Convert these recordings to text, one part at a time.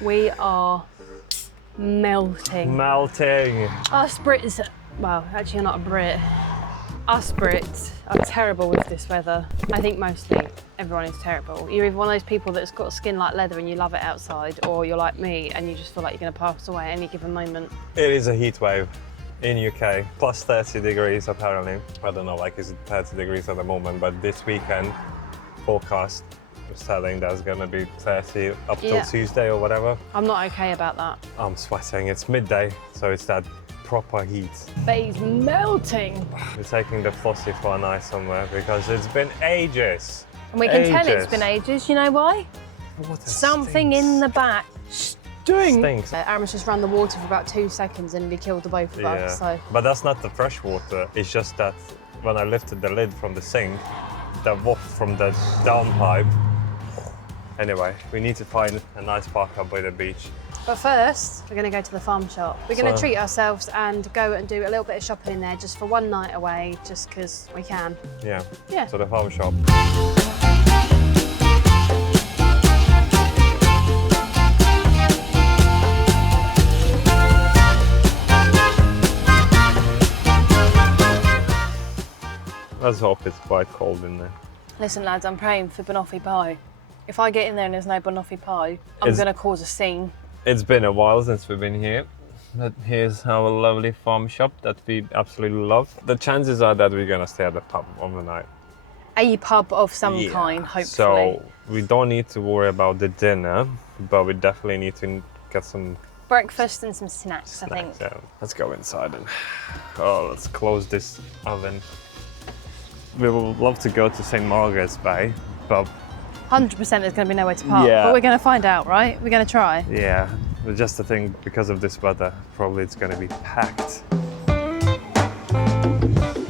We are melting. Melting. Us Brits, well, actually you're not a Brit. Us Brits are terrible with this weather. I think mostly everyone is terrible. You're either one of those people that's got skin like leather and you love it outside, or you're like me and you just feel like you're going to pass away at any given moment. It is a heat wave in UK, plus 30 degrees apparently. I don't know, like is it 30 degrees at the moment, but this weekend forecast was telling there's gonna be 30 up till Tuesday or whatever. I'm not okay about that. I'm sweating, it's midday, so it's that proper heat. But he's melting. We're taking the Flossie for a night somewhere because it's been ages. And we can tell it's been ages, you know why? Something in the back stinks. Aaron's just ran the water for about 2 seconds and he killed the both of us. So. But that's not the fresh water, it's just that when I lifted the lid from the sink, the waft from the downpipe. Anyway, we need to find a nice park up by the beach. But first, we're going to go to the farm shop. We're going to treat ourselves and go and do a little bit of shopping in there just for one night away, just because we can. Yeah. Yeah. So the farm shop. Let's hope it's quite cold in there. Listen lads, I'm praying for banoffee pie. If I get in there and there's no banoffee pie, I'm going to cause a scene. It's been a while since we've been here, but here's our lovely farm shop that we absolutely love. The chances are that we're going to stay at the pub overnight. A pub of some kind, hopefully. So we don't need to worry about the dinner, but we definitely need to get some breakfast and some snacks, I think. Yeah. Let's go inside and let's close this oven. We would love to go to St. Margaret's Bay, but 100% there's going to be nowhere to park, but we're going to find out, right? We're going to try. Yeah, but just the thing, because of this weather, probably it's going to be packed.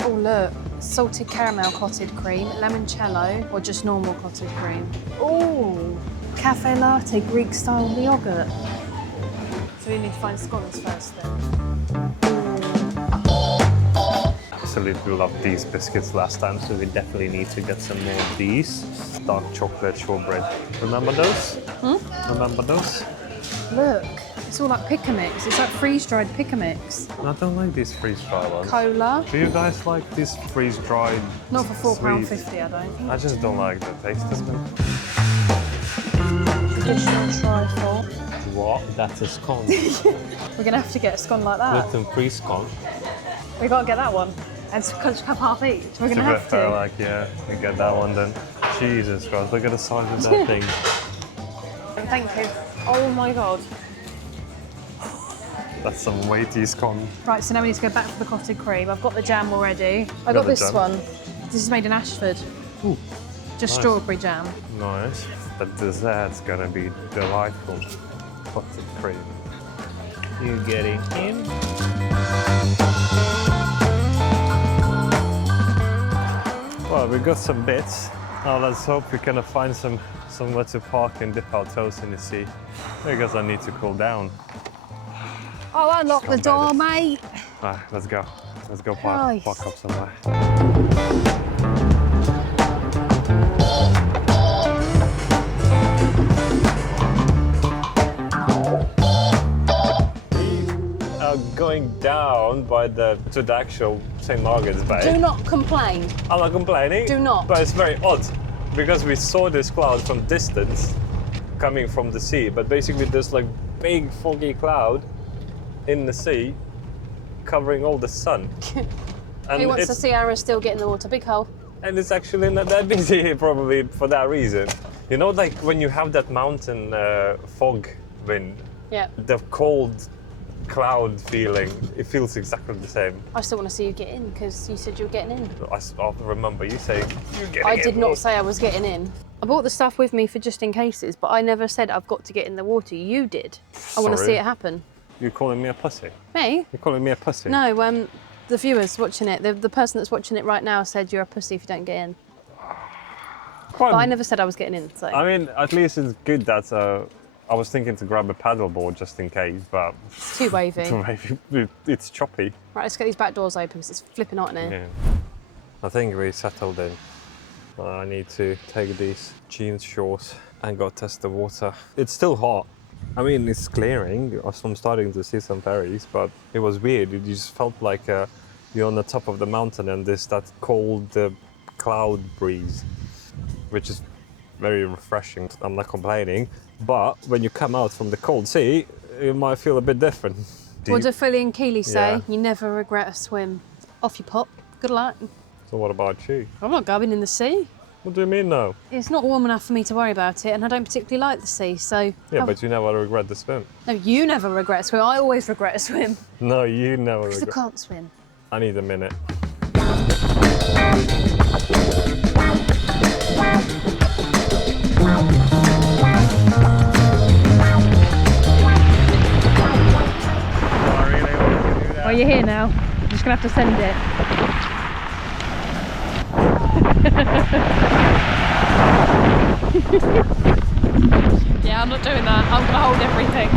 Oh look, salted caramel clotted cream, limoncello, or just normal clotted cream. Oh, cafe latte, Greek style yogurt. So we need to find scones first then. Absolutely loved these biscuits last time, so we definitely need to get some more of these. Dark chocolate shortbread. Remember those? Remember those? Look, it's all like pick a mix. It's like freeze-dried pick a mix. I don't like these freeze-dried ones. Cola. Do you guys like this freeze-dried? Not for £4.50, I don't think. I just don't like the taste of them. Traditional trifle. What? That's a scone. We're gonna have to get a scone like that. Gluten-free scone. We gotta get that one. And just have half each. We're gonna have to. Like, yeah, we get that one then. Jesus Christ, look at the size of that thing. Thank you. Oh my God. That's some weighty scone. Right, so now we need to go back for the clotted cream. I've got the jam already. I got this one. This is made in Ashford. Ooh, just strawberry jam. Nice. The dessert's gonna be delightful. Clotted cream. You getting in? Well, we got some bits. Now let's hope we can find somewhere to park and dip our toes in the sea. Because I need to cool down. Oh, unlock the door, mate. Right, let's go. Let's go park up somewhere. Going down to the actual St. Margaret's Bay. Do not complain. I'm not complaining. Do not. But it's very odd because we saw this cloud from distance coming from the sea, but basically there's like big foggy cloud in the sea covering all the sun. And he wants to see Aaron still get in the water. Big hole. And it's actually not that busy here probably for that reason. You know, like when you have that mountain fog wind, the cold cloud feeling, it feels exactly the same. I still want to see you get in because you said you were getting in. I remember you saying you're getting in. I did not say I was getting in. I brought the stuff with me for just in cases, but I never said I've got to get in the water. You did. I want to see it happen. You're calling me a pussy? Me? You're calling me a pussy? No, the viewers watching it, the person that's watching it right now said you're a pussy if you don't get in. But I never said I was getting in, so. I mean, at least it's good that I was thinking to grab a paddleboard just in case, but... It's too wavy. It's choppy. Right, let's get these back doors open because it's flipping hot in here. Yeah. I think we settled in. I need to take these jeans shorts and go test the water. It's still hot, I mean, it's clearing. I'm starting to see some ferries, but it was weird. It just felt like you're on the top of the mountain and there's that cold cloud breeze, which is very refreshing. I'm not complaining, but when you come out from the cold sea, it might feel a bit different. What do Philly and Keely say? Yeah. You never regret a swim. Off you pop. Good luck. So what about you? I'm not going in the sea. What do you mean no? It's not warm enough for me to worry about it, and I don't particularly like the sea, so... Yeah, but you never regret the swim. No, you never regret a swim. I always regret a swim. No, you never Because I regret. can't swim. I need a minute. Well, you're here now. I'm just going to have to send it. Yeah, I'm not doing that. I'm going to hold everything.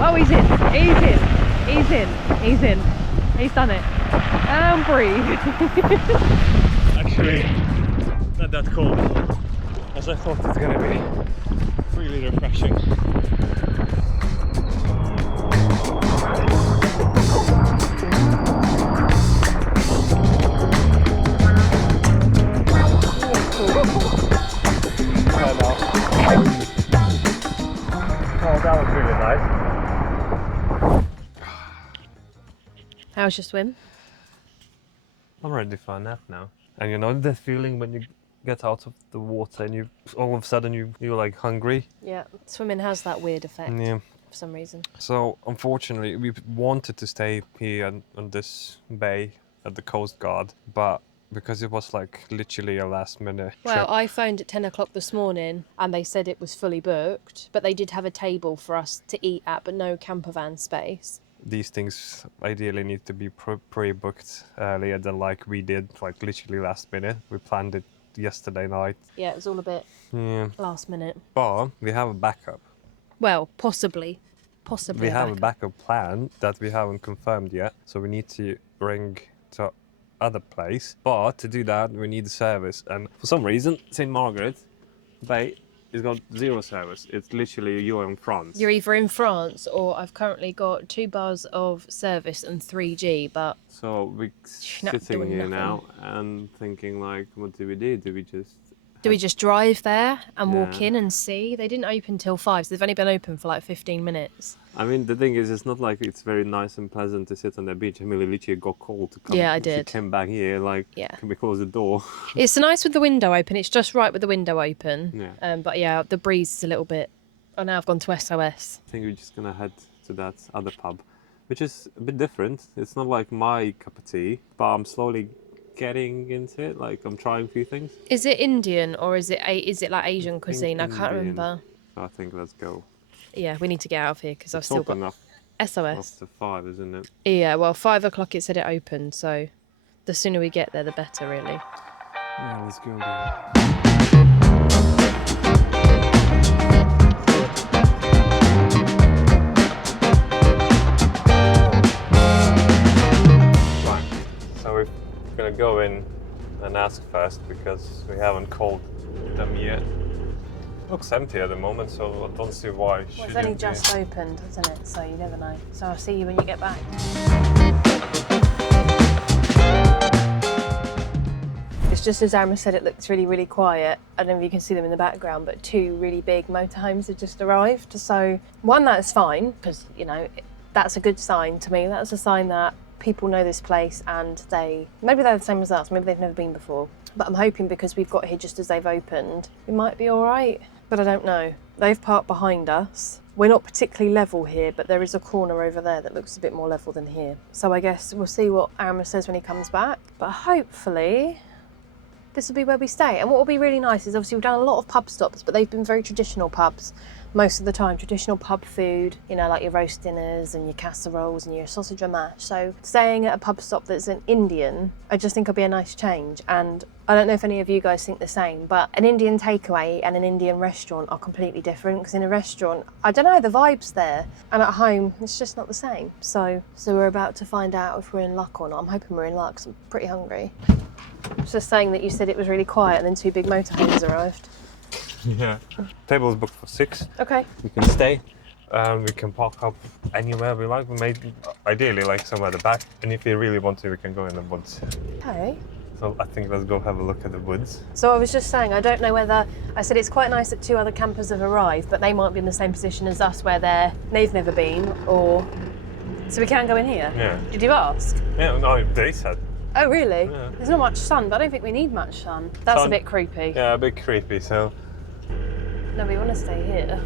Oh, he's in. He's in. He's in. He's in. He's done it. And breathe. Actually, not that cold as I thought it's gonna be. Really refreshing. Oh, that was really nice. How's your swim? I'm ready for a nap now. And you know that feeling when you get out of the water and you all of a sudden you're like hungry? Yeah, swimming has that weird effect Yeah. for some reason. So unfortunately we wanted to stay here on this bay at the Coast Guard, but because it was like literally a last minute Well, trip. I phoned at 10 o'clock this morning and they said it was fully booked, but they did have a table for us to eat at, but no campervan space. These things ideally need to be pre-booked earlier than like we did, like literally last minute. We planned it yesterday night. Yeah, it was all a bit last minute. But we have a backup. Well, possibly We have a backup plan that we haven't confirmed yet, so we need to bring to other place. But to do that, we need a service, and for some reason, St. Margaret Bay has got zero service. It's literally you're in France. You're either in France or I've currently got 2 bars of service and 3G, but So we're not sitting doing here nothing. now and thinking like, what do? Do we just? do we just drive there and walk Yeah. in and see? They didn't open till 5, so they've only been open for like 15 minutes. I mean, the thing is, it's not like it's very nice and pleasant to sit on the beach. I mean, literally got cold to come. Yeah, I She did. came back here like, Yeah. can we close the door? It's nice with the window open. It's just right with the window open. Yeah. But yeah, the breeze is a little bit... Oh, now I've gone to SOS. I think we're just gonna head to that other pub, which is a bit different. It's not like my cup of tea, but I'm slowly getting into it. Like I'm trying a few things. Is it Indian or is it like Asian cuisine? I can't Indian. remember. So I think let's go. Yeah, we need to get out of here because I've It's still open got up SOS. after 5, isn't it? Yeah, well, 5 o'clock it said it opened, so the sooner we get there, the better, really. Yeah, let's go. Then. Right, so we're gonna go in and ask first because we haven't called them yet. Looks empty at the moment, so I don't see why. Well, it's only just opened, isn't it? So you never know. So I'll see you when you get back. It's just as Aaron said, it looks really, really quiet. I don't know if you can see them in the background, but 2 really big motorhomes have just arrived. So one, that's fine, because, you know, that's a good sign to me. That's a sign that people know this place and maybe they're the same as us, maybe they've never been before. But I'm hoping because we've got here just as they've opened, we might be all right. But I don't know. They've parked behind us. We're not particularly level here, but there is a corner over there that looks a bit more level than here. So I guess we'll see what Aaron says when he comes back. But hopefully this will be where we stay. And what will be really nice is obviously we've done a lot of pub stops, but they've been very traditional pubs. Most of the time, traditional pub food, you know, like your roast dinners and your casseroles and your sausage and mash. So staying at a pub stop that's an Indian, I just think will be a nice change. And I don't know if any of you guys think the same, but an Indian takeaway and an Indian restaurant are completely different, because in a restaurant, I don't know, the vibe's there, and at home, it's just not the same. So we're about to find out if we're in luck or not. I'm hoping we're in luck, because I'm pretty hungry. I was just saying that you said it was really quiet and then 2 big motorhomes arrived. Yeah. Table is booked for 6. Okay. We can stay. We can park up anywhere we like. We made ideally like somewhere at the back. And if you really want to, we can go in the woods. Okay. So I think let's go have a look at the woods. So I was just saying, I don't know whether, I said it's quite nice that 2 other campers have arrived, but they might be in the same position as us where they've never been, or... So we can go in here? Yeah. Did you ask? Yeah, no, they said. Oh, really? Yeah. There's not much sun, but I don't think we need much sun. That's a bit creepy. Yeah, a bit creepy, so... No, we want to stay here.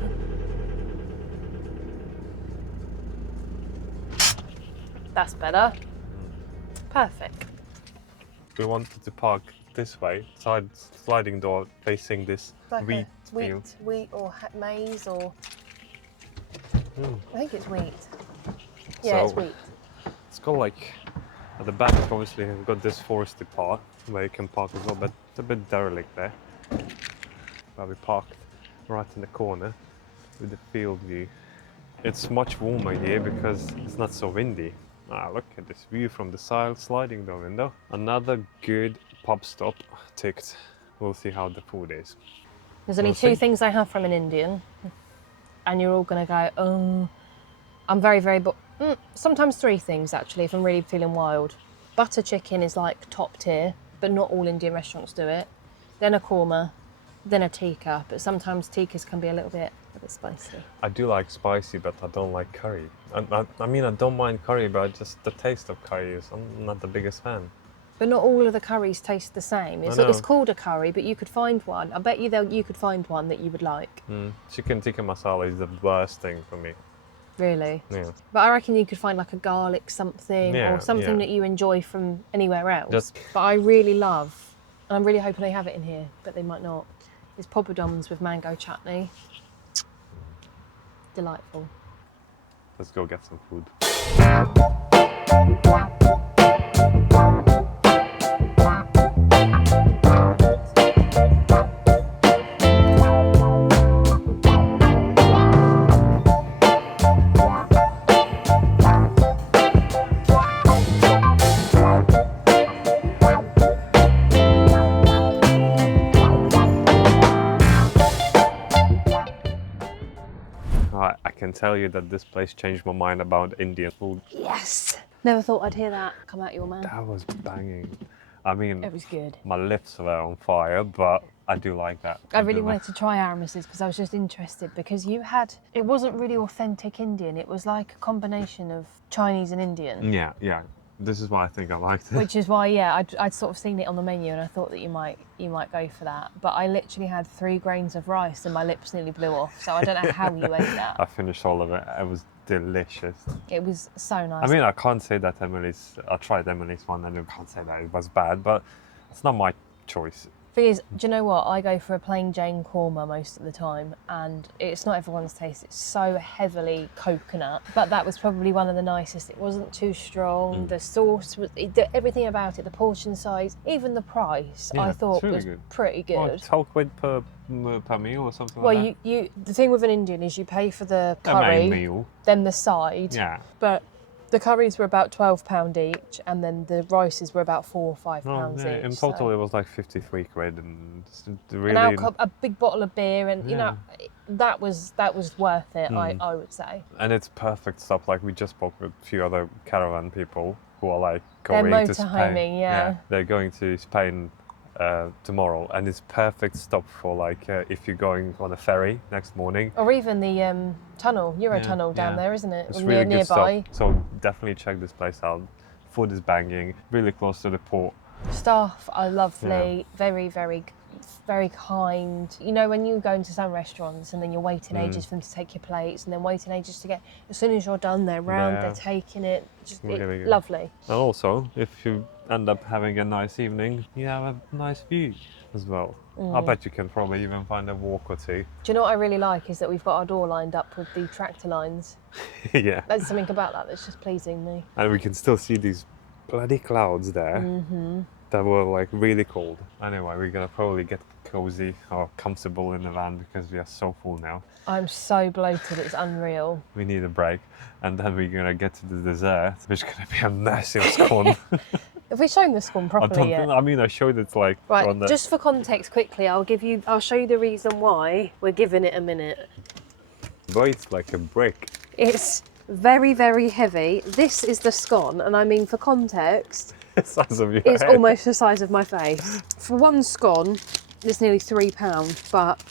That's better. Perfect. We wanted to park this way, sliding door facing this Like wheat field. wheat or maize or... I think it's wheat. Yeah, So- it's wheat. It's got like, at the back obviously we've got this foresty part where you can park as well, but it's a bit derelict there. But we parked right in the corner with the field view. It's much warmer here because it's not so windy. Look at this view from the sliding door window. Another good pub stop ticked. We'll see how the food is. There's only We'll 2 see. things I have from an Indian, and you're all going to go, oh, I'm very, very... sometimes 3 things, actually, if I'm really feeling wild. Butter chicken is like top tier, but not all Indian restaurants do it. Then a korma, then a tikka, but sometimes tikkas can be a little bit spicy. I do like spicy, but I don't like curry. I mean, I don't mind curry, but just the taste of curry is, I'm not the biggest fan. But not all of the curries taste the same. It's know. called a curry, but you could find one. I bet you you could find one that you would like. Chicken tikka masala is the worst thing for me. Really? Yeah. But I reckon you could find like a garlic something Yeah, or something yeah. that you enjoy from anywhere else. Just- But I really love, and I'm really hoping they have it in here, but they might not, is poppadoms with mango chutney. Delightful. Let's go get some food. I can tell you that this place changed my mind about Indian food. Yes! Never thought I'd hear that come out your mouth. That was banging. I mean, It was good. my lips were on fire, but I do like that. I really do wanted to try Aramis's because I was just interested because it wasn't really authentic Indian. It was like a combination of Chinese and Indian. Yeah, yeah. This is why I think I liked it. Which is why, yeah, I'd sort of seen it on the menu and I thought that you might go for that. But I literally had 3 grains of rice and my lips nearly blew off. So I don't know how you ate that. I finished all of it. It was delicious. It was so nice. I mean, I can't say that I tried Emily's one and I can't say that it was bad, but it's not my choice. Thing is, do you know what? I go for a plain Jane korma most of the time, and it's not everyone's taste. It's so heavily coconut, but that was probably one of the nicest. It wasn't too strong. The sauce was everything about it. The portion size, even the price, Yeah, I thought it's really was good. pretty good. Well, 12 quid per meal or something Well, like the thing with an Indian is you pay for the that. A main curry, meal. then the side. Yeah. But the curries were about £12 each, and then the rices were about £4 or £5 Oh, yeah. each. In total, it was like 53 quid, and it's really. An a big bottle of beer, and you know, that was worth it. I would say. And it's perfect stuff. Like we just spoke with a few other caravan people who are like They're going to Spain. motorhoming, yeah. They're going to Spain tomorrow, and it's perfect stop for like if you're going on a ferry next morning. Or even the tunnel, Eurotunnel down there, isn't it? It's really good nearby. stuff. So definitely check this place out. Food is banging, really close to the port. Staff are lovely, very, very, very kind. You know, when you go into some restaurants and then you're waiting ages for them to take your plates, and then waiting ages to get. As soon as you're done, they're round, Yeah. they're taking it. Just Really good. lovely. And also, if you end up having a nice evening, you have a nice view as well. I bet you can probably even find a walk or two. Do you know what I really like is that we've got our door lined up with the tractor lines. Yeah. There's something about that that's just pleasing me. And we can still see these bloody clouds there that were like really cold. Anyway, we're gonna probably get cozy or comfortable in the van because we are so full now. I'm so bloated, it's unreal. We need a break, and then we're gonna get to the dessert, which is gonna be a massive scone. Have we shown the scone properly yet? I mean, I showed it like Right, on the... just for context quickly, I'll show you the reason why we're giving it a minute. Boy, it's like a brick. It's very, very heavy. This is the scone, and I mean for context, The size of your it's head. almost the size of my face. For one scone, it's nearly £3, but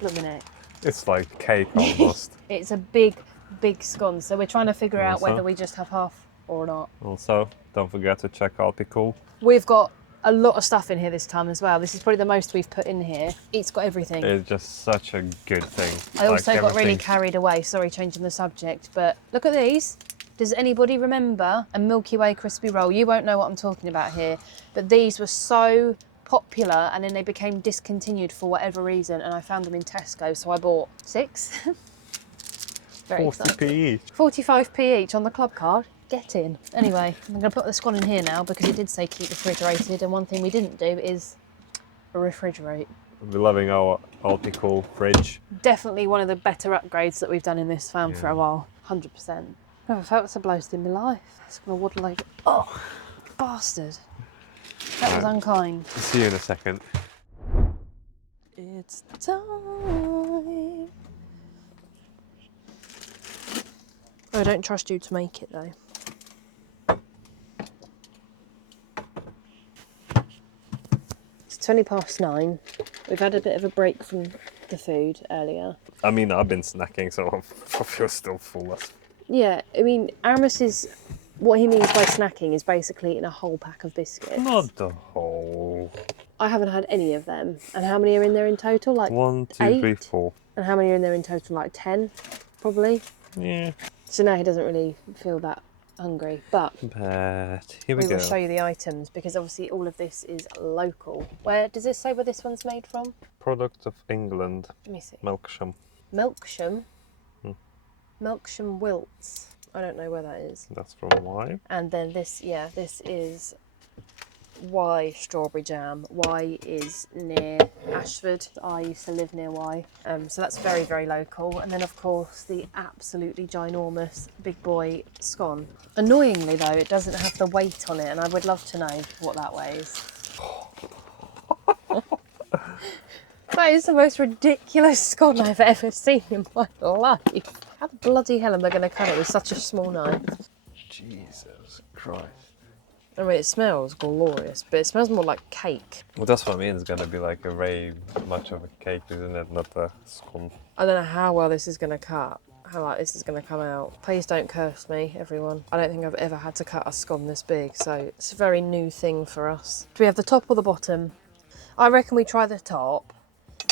look at it. It's like cake almost. It's a big, big scone, so we're trying to figure out Also- whether we just have half or not. Also, don't forget to check out Pickle. We've got a lot of stuff in here this time as well. This is probably the most we've put in here. It's got everything. It's just such a good thing. I also Like, got really everything- carried away. Sorry, changing the subject, but look at these. Does anybody remember a Milky Way crispy roll? You won't know what I'm talking about here, but these were so popular and then they became discontinued for whatever reason, and I found them in Tesco, so I bought 6. Very excited. 40p. 45p each on the club card. Get in. Anyway, I'm going to put the scone in here now because it did say keep refrigerated, and one thing we didn't do is refrigerate. We're loving our old Pickle fridge. Definitely one of the better upgrades that we've done in this van for a while. 100%. Never felt so bloated in my life. It's going to waddle over. Oh, bastard. That was unkind. See you in a second. It's time. I don't trust you to make it though. It's 9:20. We've had a bit of a break from the food earlier. I mean, I've been snacking, so I feel still full. Yeah, I mean, Aramis is, what he means by snacking is basically eating a whole pack of biscuits. Not the whole. I haven't had any of them. And how many are in there in total? Like 1, 2, 8? 3, 4. And how many are in there in total? Like 10, probably. Yeah. So now he doesn't really feel that hungry. But But here we we go. will show you the items because obviously all of this is local. Where does this say where this one's made from? Product of England. Let me see. Milksham. Milksham. Milksham Wilts. I don't know where that is. That's from Y. And then this, yeah, this is Y strawberry jam. Y is near Ashford. I used to live near Y. So that's very, very local. And then of course the absolutely ginormous big boy scone. Annoyingly though, it doesn't have the weight on it, and I would love to know what that weighs. That is the most ridiculous scone I've ever seen in my life. How the bloody hell am I going to cut it with such a small knife? Jesus Christ. I mean, it smells glorious, but it smells more like cake. Well, that's what I mean. It's gonna be like a very much of a cake, isn't it? Not a scone. I don't know how well this is going to cut, how like this is going to come out. Please don't curse me, everyone. I don't think I've ever had to cut a scone this big, so it's a very new thing for us. Do we have the top or the bottom? I reckon we try the top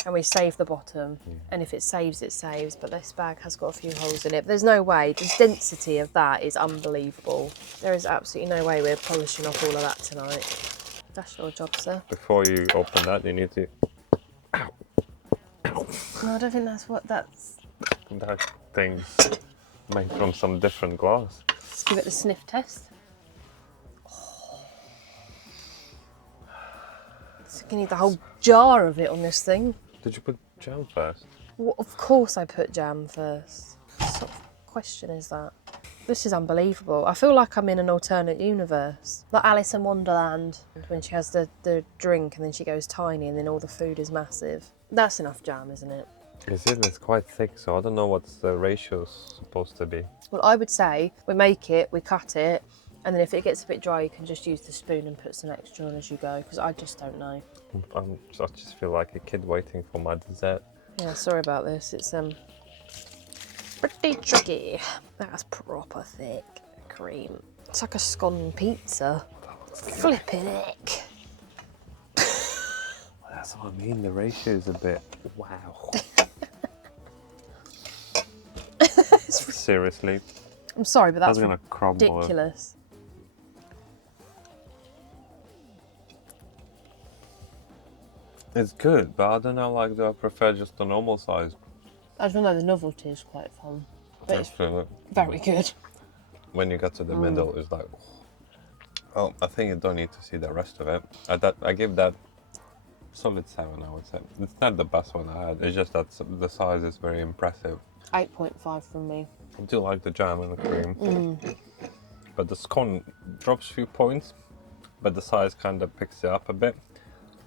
and we save the bottom, and if it saves, it saves, but this bag has got a few holes in it. There's no way, the density of that is unbelievable. There is absolutely no way we're polishing off all of that tonight. That's your job, sir. Before you open that, you need to. Ow. Ow. No, I don't think that's what that's... That thing's made from some different glass. Let's give it the sniff test. So you need the whole jar of it on this thing. Did you put jam first? Well, of course I put jam first. What sort of question is that? This is unbelievable. I feel like I'm in an alternate universe. Like Alice in Wonderland, when she has the drink and then she goes tiny and then all the food is massive. That's enough jam, isn't it? Is it? It's quite thick, so I don't know what the ratio's supposed to be. Well, I would say we make it, we cut it, and then if it gets a bit dry, you can just use the spoon and put some extra on as you go, because I just don't know. I just feel like a kid waiting for my dessert. Yeah, sorry about this. It's pretty tricky. That's proper thick cream. It's like a scone pizza. Flipping heck. That's what I mean, the ratio is a bit, wow. Seriously, I'm sorry, but that's gonna crumble. ridiculous. It's good, but I don't know, like, do I prefer just the normal size? I don't know, the novelty is quite fun. But it's Feel it. very good. When you get to the middle, it's like, oh, I think you don't need to see the rest of it. I give that solid 7, I would say. It's not the best one I had, it's just that the size is very impressive. 8.5 from me. I do like the jam and the cream, but the scone drops a few points. but the size kind of picks it up a bit.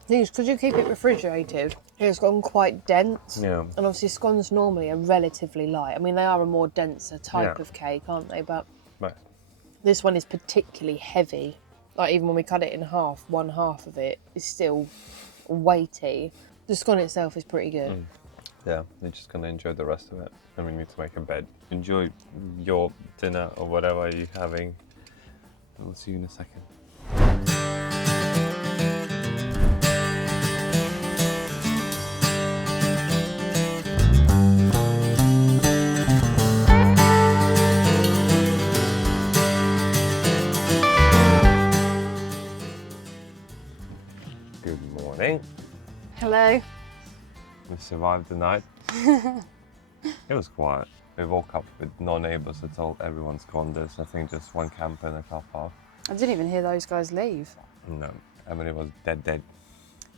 Things, because you keep it refrigerated, it's gone quite dense. Yeah. And obviously scones normally are relatively light. I mean, they are a more denser type Yeah. of cake, aren't they? But Right. this one is particularly heavy. Like even when we cut it in half, one half of it is still weighty. The scone itself is pretty good. Yeah, we're just gonna enjoy the rest of it, and we need to make a bed. Enjoy your dinner or whatever you're having. We'll see you in a second. Good morning. Hello. We survived the night. It was quiet. We woke up with no neighbours at all. Everyone's gone. There's I think just one camper in a car park. I didn't even hear those guys leave. No, Emily was dead.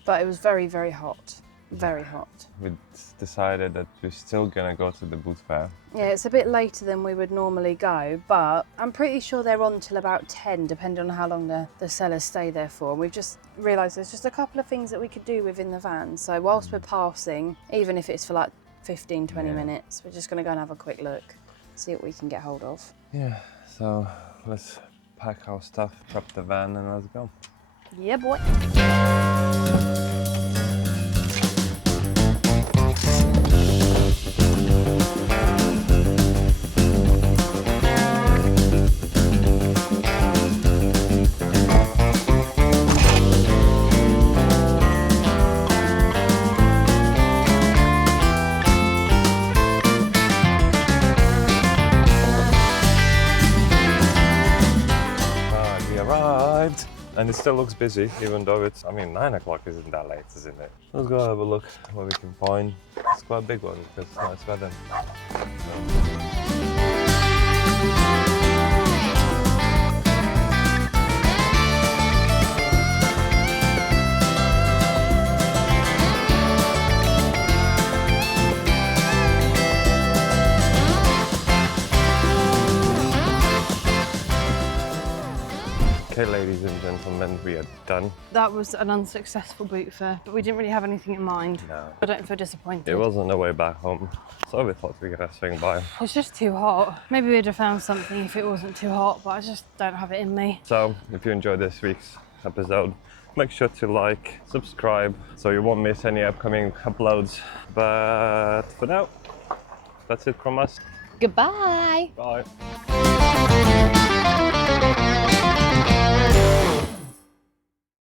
But it was very, very hot. Very hot. We decided that we're still gonna go to the boot fair. Yeah, it's a bit later than we would normally go, but I'm pretty sure they're on till about 10, depending on how long the sellers stay there for. And we've just realised there's just a couple of things that we could do within the van. So whilst we're passing, even if it's for like 15, 20 minutes, we're just going to go and have a quick look, see what we can get hold of. Yeah, so let's pack our stuff, prep the van, and let's go. Yeah, boy. And it still looks busy, even though it's, 9 o'clock isn't that late, isn't it? Let's go have a look what we can find. It's quite a big one because it's nice weather. Okay, ladies and gentlemen, we are done. That was an unsuccessful boot fair, but we didn't really have anything in mind. No. I don't feel disappointed. It was on the way back home, so we thought we were gonna swing by. It's just too hot. Maybe we'd have found something if it wasn't too hot, but I just don't have it in me. So, if you enjoyed this week's episode, make sure to like, subscribe, so you won't miss any upcoming uploads. But for now, that's it from us. Goodbye. Bye.